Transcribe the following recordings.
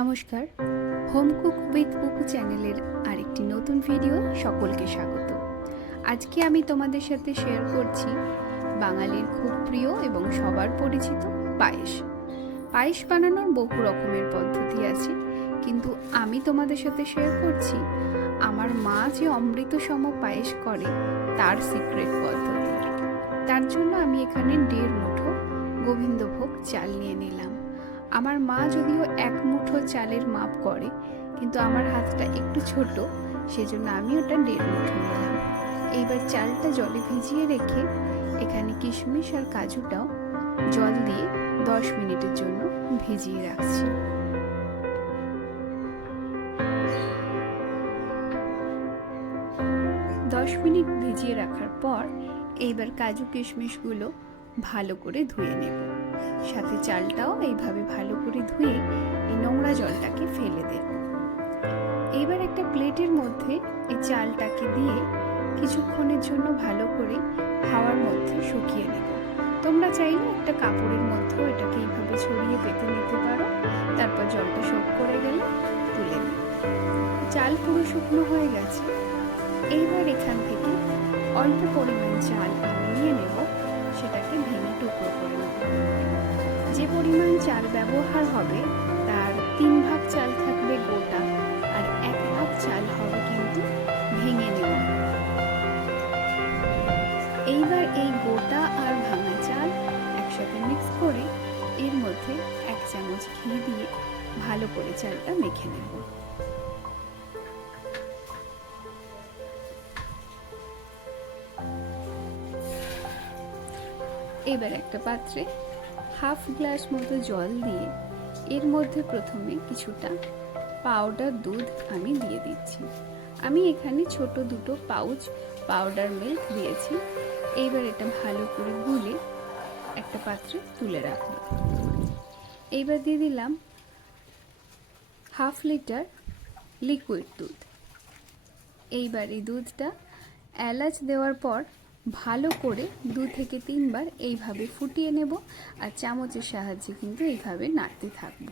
নমস্কার। Home cook with উপু চ্যানেলের আরেকটি নতুন ভিডিও সকলকে স্বাগত। আজকে আমি তোমাদের সাথে শেয়ার করছি বাঙালির খুব প্রিয় এবং সবার পরিচিত পায়েস। পায়েস বানানোর বহু রকমের পদ্ধতি আছে, কিন্তু আমি তোমাদের সাথে শেয়ার করছি আমার মা যে অমৃত সম পায়েস করে, তার সিক্রেট পদ্ধতি। তার জন্য আমি এখানে দেড় মুঠো গোবিন্দভোগ চাল নিয়ে নিলাম। আমার মা যদিও এক মুঠো চালের মাপ করে, কিন্তু আমার হাতটা একটু ছোট, সেজন্য আমি ওটা দেড় মুঠো নিলাম। এইবার চালটা জলে ভিজিয়ে রেখে এখানে কিশমিশ আর কাজুটাও জল দিয়ে দশ মিনিটের জন্য ভিজিয়ে রাখছি। দশ মিনিট ভিজিয়ে রাখার পর এইবার কাজু কিশমিশগুলো ভালো করে ধুয়ে নেব। সাথে চালটাও এইভাবে ভালো করে ধুয়ে এই নোংরা জলটাকে ফেলে দেব এইবার একটা প্লেটের মধ্যে এই চালটাকে দিয়ে কিছুক্ষণের জন্য ভালো করে হাওয়ার মধ্যে শুকিয়ে নেব। তোমরা চাইলে একটা কাপড়ের মধ্যে এটাকে এইভাবে ছড়িয়ে পেতে নিতে পারো। তারপর জলটা শোক করে গেলে তুলে নিই চাল পুরো শুকনো হয়ে গেছে। এইবার এখান থেকে অল্প পরিমাণ চাল নিয়ে নেব। সেটাকে ভেঙে টুকরো করে নেব। যে পরিমাণ চাল ব্যবহার হবে, তার তিন ভাগ চাল থাকবে গোটা আর এক ভাগ চাল হবে কিন্তু ভেঙে নেওয়া। এইবার এই গোটা আর ভাঙা চাল একসাথে মিক্স করে এর মধ্যে এক চামচ ঘি দিয়ে ভালো করে চালটা মেখে নেব। এবার একটা পাত্রে হাফ গ্লাস মতো জল দিয়ে এর মধ্যে প্রথমে কিছুটা পাউডার দুধ আমি দিয়ে দিচ্ছি। আমি এখানে ছোট দুটো পাউচ পাউডার মিল্ক দিয়েছি। এইবার এটা ভালো করে গুলে একটা পাত্রে তুলে রাখব। এইবার দিয়ে দিলাম হাফ লিটার লিকুইড দুধ। এইবার এই দুধটা এলাচ দেওয়ার পর ভালো করে দু থেকে তিনবার এইভাবে ফুটিয়ে নেব আর চামচের সাহায্যে কিন্তু এইভাবে নাড়তে থাকব।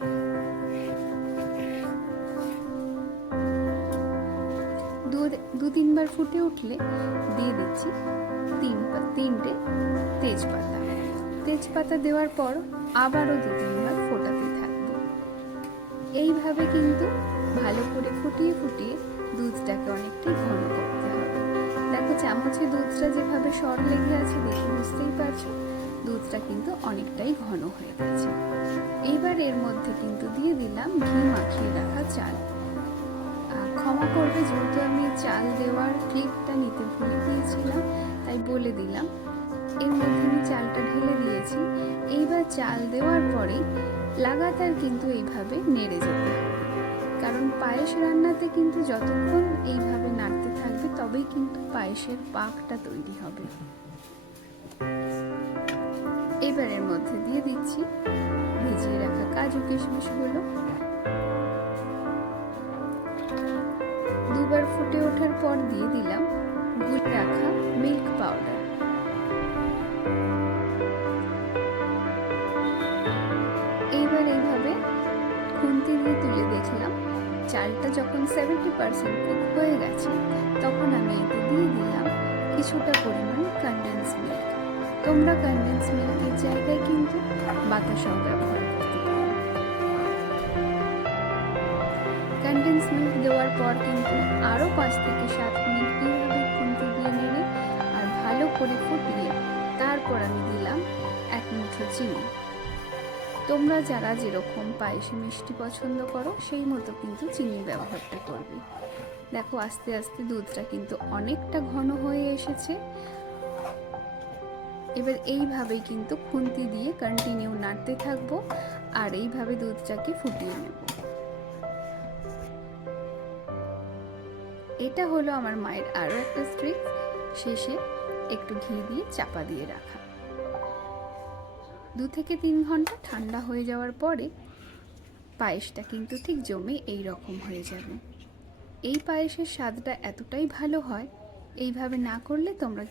দু তিনবার ফুটে উঠলে দিয়ে দিচ্ছি তিন, তিনটে তেজপাতা। তেজপাতা দেওয়ার পর আবারও দু তিনবার ফোটাতে থাকব। এইভাবে কিন্তু ভালো করে ফুটিয়ে ফুটিয়ে দুধটাকে অনেকটাই ঘন করতে চামচে দুধটা যেভাবে সর লেগে আছে দেখে বুঝতেই পারছ? দুধটা কিন্তু অনেকটাই ঘন হয়ে গেছে। এইবার এর মধ্যে কিন্তু দিয়ে দিলাম ঘি মাখিয়ে রাখা চাল। ক্ষমা করবে, যেহেতু আমি চাল দেওয়ার ক্লিপটা নিতে ভুলে গিয়েছিলাম, তাই বলে দিলাম। এর মধ্যে আমি চালটা ঢেলে দিয়েছি। এইবার চাল দেওয়ার পরে লাগাতার কিন্তু এইভাবে নেড়ে যেতে হবে। কারণ পায়েস রান্নাতে কিন্তু যতক্ষণ এইভাবে নাড়তে থাকবে, তবেই কিন্তু পায়েসের পাকটা তৈরি হবে। এবারের মধ্যে দিয়ে দিচ্ছি ভিজিয়ে রাখা কাজু কিশমিশগুলো। দুবার ফুটে ওঠার পর দিয়ে দিলাম গুলে রাখা মিল্ক পাউডার চালটা যখন সেভেন্টি পার্সেন্ট কুক হয়ে গেছে, তখন আমি এতে দিয়ে দিলাম কিছুটা পরিমাণ কন্ডেন্স মিল্ক তোমরা কন্ডেন্স মিল্কের জায়গায় কিন্তু বাতাসাও ব্যবহার করতে পারো। কনডেন্স মিল্ক দেওয়ার পর কিন্তু আরও পাঁচ থেকে সাত মিনিট এইভাবে খুন্তি দিয়ে নেড়ে আর ভালো করে ফুটিয়ে তারপর আমি দিলাম এক মুঠো চিনি। তোমরা যারা যেরকম পায়েসে মিষ্টি পছন্দ করো, সেই মতো কিন্তু চিনি ব্যবহারটা করবে। দেখো, আস্তে আস্তে দুধটা কিন্তু অনেকটা ঘন হয়ে এসেছে। এবার এইভাবেই কিন্তু খুন্তি দিয়ে কন্টিনিউ নাড়তে থাকব আর এইভাবে দুধটাকে ফুটিয়ে নেব। এটা হলো আমার মায়ের আরও একটা স্ট্রিক শেষে একটু ঘি দিয়ে চাপা দিয়ে রাখা। দু থেকে তিন ঘণ্টা ঠান্ডা হয়ে যাওয়ার পরে পায়েসটা কিন্তু ঠিক জমে এই রকম হয়ে যাবে। এই পায়েসের স্বাদটা এতটাই ভালো হয়, এইভাবে না করলে তোমরা